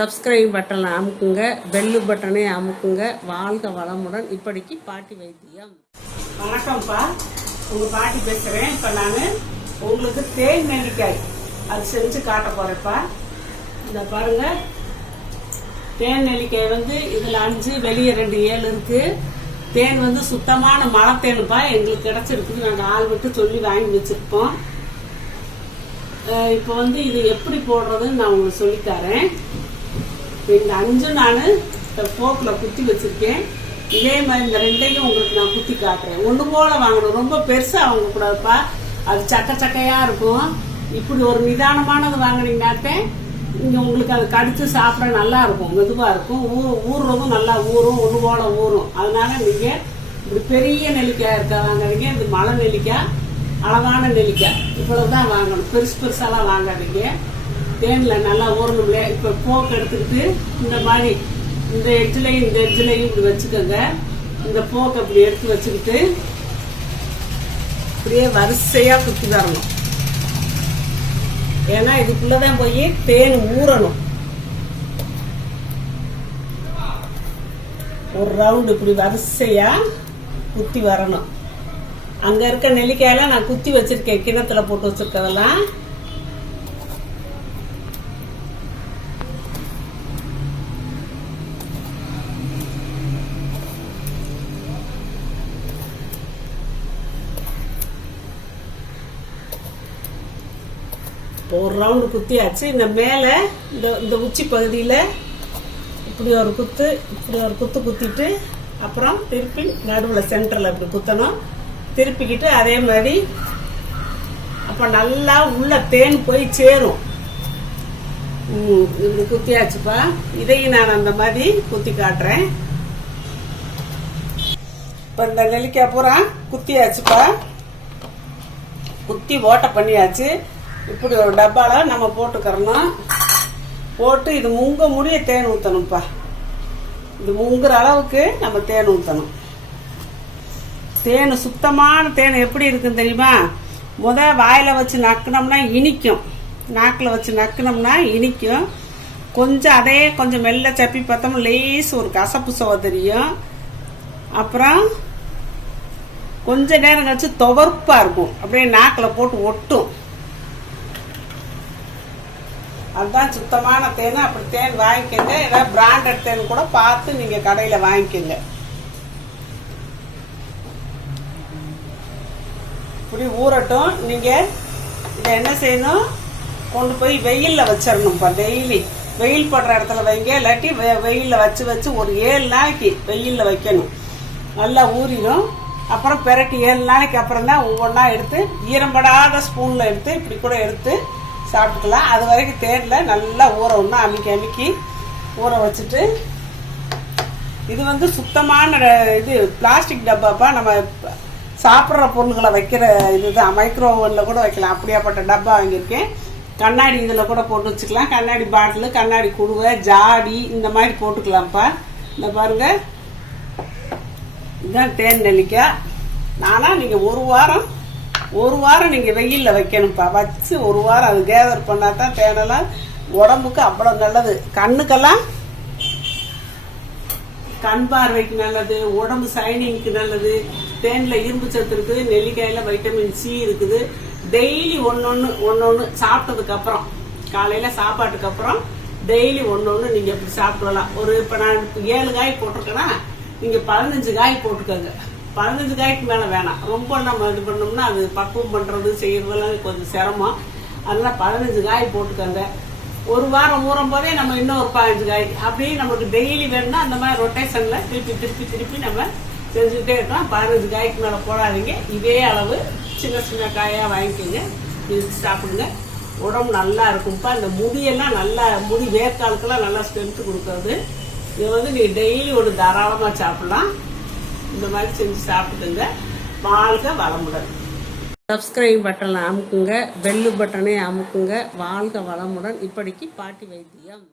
Subscribe பட்டனை அமுக்குங்க, bell பட்டனை அமுக்குங்க. வாழ்க வளமுடன். இப்படிக்கு பாட்டி வைத்தியம். வணக்கம்ப்பா, உங்கள் பாட்டி பேசுகிறேன். இப்போ நான் உங்களுக்கு தேன் நெல்லிக்காய் அது செஞ்சு காட்ட போகிறேன்ப்பா. இந்த பாருங்கள், தேன் நெல்லிக்காய் இதில் 5 வெளியே 2 7 இருக்குது. தேன் சுத்தமான மலை தேனுப்பா எங்களுக்கு கிடச்சிருக்குது. நாங்கள் ஆள் விட்டு சொல்லி வாங்கி வச்சுருப்போம். இப்போ இது எப்படி போடுறதுன்னு நான் உங்களுக்கு சொல்லித்தரேன். இந்த 5 நான் போக்கில் குத்தி வச்சுருக்கேன். இதே மாதிரி இந்த 2ஐயும் உங்களுக்கு நான் குத்தி காட்டுறேன். ஒன்று போல் வாங்கணும், ரொம்ப பெருசாக வாங்கக்கூடாதுப்பா. அது சக்கையாக இருக்கும். இப்படி ஒரு நிதானமானது வாங்கினீங்கன்னாத்தே இங்கே உங்களுக்கு அது கடிச்சு சாப்பிட நல்லா இருக்கும், மெதுவாக இருக்கும். ஊறுறதும் நல்லா ஊறும், ஒன்று போல் ஊறும். அதனால நீங்கள் இப்படி பெரிய நெல்லிக்காய் இருக்க வாங்குறீங்க. இது மலை நெல்லிக்காய், அழகான நெல்லிக்காய். இவ்வளவு தான் வாங்கணும், பெருசாலாம் வாங்காதீங்க. தேனில் நல்லா ஊறணும் இல்லையா. இப்போ போக்கு எடுத்துக்கிட்டு இந்த மாதிரி இந்த எட்ஜிலையும் இப்படி வச்சுக்கோங்க. இந்த போக்கு அப்படி எடுத்து வச்சுக்கிட்டு இப்படியே வரிசையாக குத்தி வரணும். ஏன்னா இதுக்குள்ளதான் போய் தேன் ஊறணும். ஒரு ரவுண்டு இப்படி வரிசையா குத்தி வரணும். அங்க இருக்க நெல்லிக்காயெல்லாம் நான் குத்தி வச்சிருக்கேன், கிணத்துல போட்டு வச்சிருக்கதெல்லாம். ஒரு ரவுண்டு குத்தியாச்சு. இந்த மேலே இந்த உச்சி பகுதியில் இப்படி ஒரு குத்து, இப்படி ஒரு குத்து குத்திட்டு அப்புறம் திருப்பி நடுவில் சென்டரில் இப்படி குத்தணும். திருப்பிக்கிட்டு அதே மாதிரி அப்போ நல்லா உள்ள தேன் போய் சேரும். இப்படி குத்தியாச்சுப்பா. இதையும் நான் அந்த மாதிரி குத்தி காட்டுறேன். இப்போ இந்த நெல்லிக்காய் பூரா குத்தியாச்சுப்பா. குத்தி ஓட்டை பண்ணியாச்சு. இப்படி ஒரு டப்பால நம்ம போட்டுக்கிறணும். போட்டு இது முங்க முடிய தேன் ஊற்றணும்ப்பா. இது முங்குற அளவுக்கு நம்ம தேன் ஊற்றணும். தேன் சுத்தமான தேன் எப்படி இருக்குன்னு தெரியுமா? வாயில வச்சு நக்கினோம்னா இனிக்கும், நாக்கில் வச்சு நக்கினோம்னா இனிக்கும். அதே கொஞ்சம் மெல்ல சப்பி பார்த்தோம்னா லேஸ் ஒரு கசப்பு சுவை தெரியும். அப்புறம் கொஞ்ச நேரம் கழிச்சு துவர்ப்பா இருக்கும், அப்படியே நாக்கில் போட்டு ஒட்டும். அதுதான் சுத்தமான தேன். அப்படி தேன் வாங்கிக்கோங்க. ஏதாவது பிராண்டட் தேன் கூட பார்த்து நீங்க கடையில வாங்கிக்கோங்க. இப்படி ஊறட்டும். நீங்க இதை என்ன செய்யணும், கொண்டு போய் வெயில்ல வச்சிடணும்ப்பா. டெய்லி வெயில் படுற இடத்துல வைங்க, இல்லாட்டி வெயில்ல வச்சு ஒரு 7 நாளைக்கு வெயில்ல வைக்கணும். நல்லா ஊறிடும். அப்புறம் பெரட்டி 7 நாளைக்கு அப்புறம் தான் ஒவ்வொன்றா எடுத்து ஈரம்படாத ஸ்பூன்ல எடுத்து இப்படி கூட எடுத்து சாப்பிட்டுக்கலாம். அது வரைக்கும் தேனில் நல்லா ஊற அமுக்கி ஊற வச்சுட்டு, இது சுத்தமான இது பிளாஸ்டிக் டப்பாப்பா. நம்ம சாப்பிட்ற பொருள்களை வைக்கிற இதுதான். மைக்ரோவனில் கூட வைக்கலாம். அப்படியாப்பட்ட டப்பா வாங்கியிருக்கேன். கண்ணாடி இதில் கூட போட்டு வச்சுக்கலாம். கண்ணாடி பாட்டிலு, கண்ணாடி குடுவை, ஜாடி இந்த மாதிரி போட்டுக்கலாம்ப்பா. இந்த பாருங்க, இதுதான் தேன் நெல்லிக்காய். ஆனால் நீங்கள் ஒரு வாரம் நீங்கள் வெயிலில் வைக்கணும்ப்பா. வச்சு ஒரு வாரம் அது கேதர் பண்ணால் தான் தேனெல்லாம் உடம்புக்கு அவ்வளோ நல்லது. கண்ணுக்கெல்லாம், கண் பார்வைக்கு நல்லது, உடம்பு சைனிங்க்கு நல்லது. தேனில் இரும்பு சத்து இருக்குது, நெல்லிக்காயில் வைட்டமின் சி இருக்குது. டெய்லி ஒன்று சாப்பிட்டதுக்கு அப்புறம், காலையில் சாப்பாட்டுக்கு அப்புறம் டெய்லி ஒன்று நீங்கள் இப்படி சாப்பிடலாம். இப்போ நான் 7 காய் போட்டிருக்கேன்னா நீங்கள் 15 காய் போட்டுக்கோங்க. 15 காய்க்கு மேலே வேணாம். ரொம்ப நம்ம இது பண்ணோம்னா அது பக்குவம் பண்ணுறது செய்யறதெல்லாம் கொஞ்சம் சிரமம். அதனால 15 காய் போட்டுக்கோங்க. ஒரு வாரம் ஊறும் போதே நம்ம இன்னும் ஒரு 15 காய் அப்படியே நமக்கு டெய்லி வேணும்னா அந்த மாதிரி ரொட்டேஷனில் திருப்பி நம்ம செஞ்சுக்கிட்டே இருக்கலாம். 15 காய்க்கு மேலே போடாதீங்க. இதே அளவு சின்ன காயாக வாங்கிக்கோங்க, இது சாப்பிடுங்க. உடம்பு நல்லா இருக்கும்ப்பா. இந்த முடியெல்லாம் நல்லா, முடி வேர்க்காலுக்கெல்லாம் நல்லா ஸ்ட்ரென்த்து கொடுக்குறது. இது நீ டெய்லி ஒரு தாராளமாக சாப்பிடலாம். இந்த மாதிரி செஞ்சு சாப்பிட்டுங்க. வாழ்க வளமுடன். சப்ஸ்கிரைப் பட்டனை அமுக்குங்க, பெல்லு பட்டனை அமுக்குங்க. வாழ்க வளமுடன். இப்படிக்கு பாட்டி வைத்தியம்.